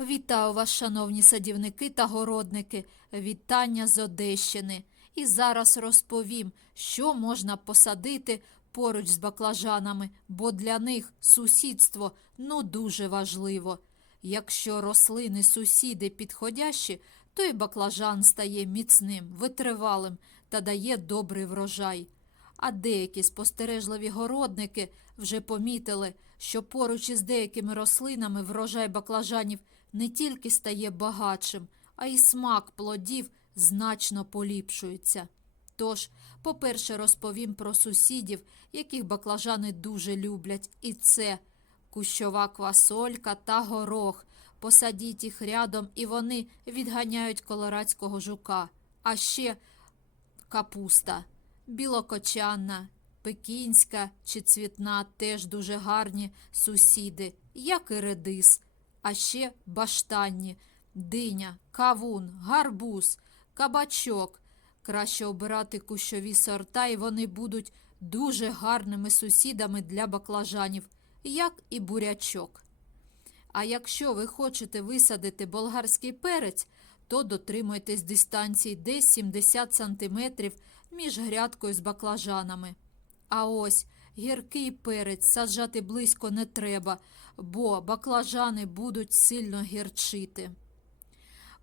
Вітаю вас, шановні садівники та городники. Вітання з Одещини. І зараз розповім, що можна посадити поруч з баклажанами, бо для них сусідство ну дуже важливо. Якщо рослини сусіди підходящі, то і баклажан стає міцним, витривалим та дає добрий врожай. А деякі спостережливі городники вже помітили, що поруч із деякими рослинами врожай баклажанів не тільки стає багатшим, а й смак плодів значно поліпшується. Тож, по-перше, розповім про сусідів, яких баклажани дуже люблять, і це кущова квасолька та горох. Посадіть їх рядом, і вони відганяють колорадського жука. А ще капуста білокочанна, пекінська чи цвітна теж дуже гарні сусіди, як і редис, а ще баштанні, диня, кавун, гарбуз, кабачок. Краще обирати кущові сорта, і вони будуть дуже гарними сусідами для баклажанів, як і бурячок. А якщо ви хочете висадити болгарський перець, то дотримуйтесь дистанції десь 70 см між грядкою з баклажанами. А ось гіркий перець саджати близько не треба, бо баклажани будуть сильно гірчити.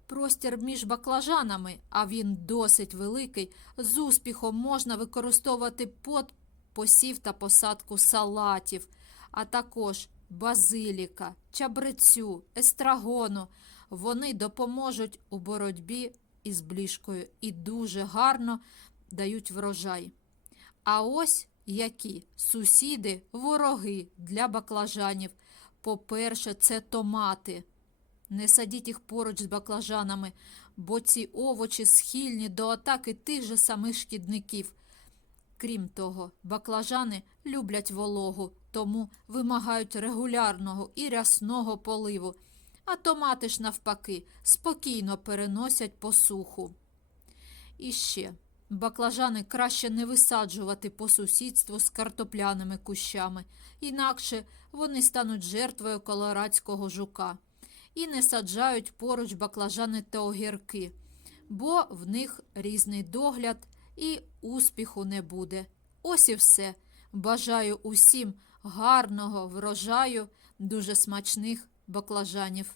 Простір між баклажанами, а він досить великий, з успіхом можна використовувати под посів та посадку салатів, а також базиліка, чабрецю, естрагону. Вони допоможуть у боротьбі із бліжкою і дуже гарно дають врожай. А ось які сусіди, вороги для баклажанів. По-перше, це томати. Не садіть їх поруч з баклажанами, бо ці овочі схильні до атаки тих же самих шкідників. Крім того, баклажани люблять вологу, тому вимагають регулярного і рясного поливу, а томати ж, навпаки, спокійно переносять посуху. І ще баклажани краще не висаджувати по сусідству з картопляними кущами, інакше вони стануть жертвою колорадського жука. І не саджають поруч баклажани та огірки, бо в них різний догляд і успіху не буде. Ось і все. Бажаю усім гарного врожаю, дуже смачних баклажанів.